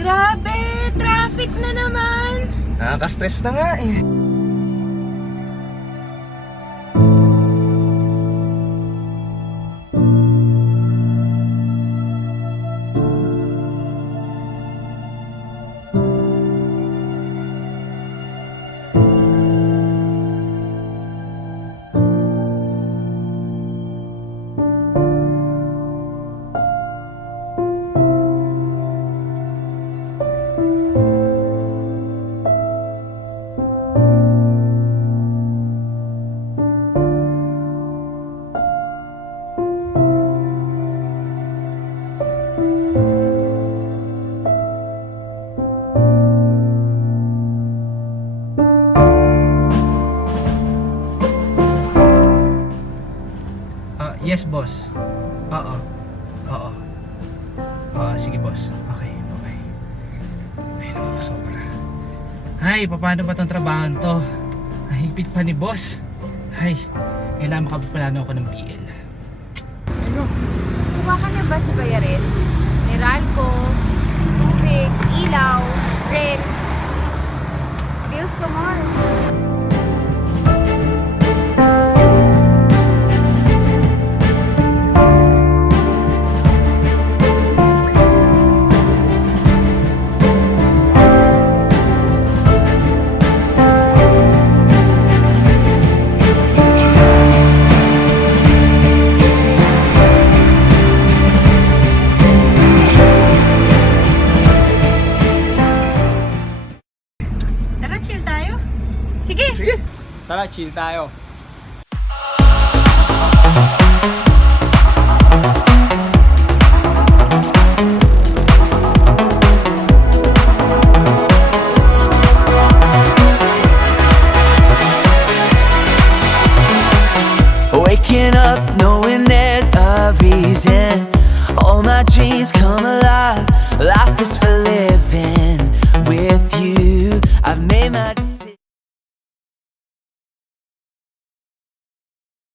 Grabe, traffic na naman. Nakaka-stress na nga eh. Yes, boss. Oo. Oo. Sige, boss. Okay, bye-bye. Ay, naku, sobra. Ay, paano ba tong trabaho to? Ay, higpit pa ni boss. Ay, kailangan makapaplano ako ng BL. Suwa ka na ba sa bayarin? Meralco, tubig, ilaw, rent, bills pa more. Tara, chill tayo. Waking up knowing there's a reason. All my dreams come alive. Life is for living. With you, I've made my decision.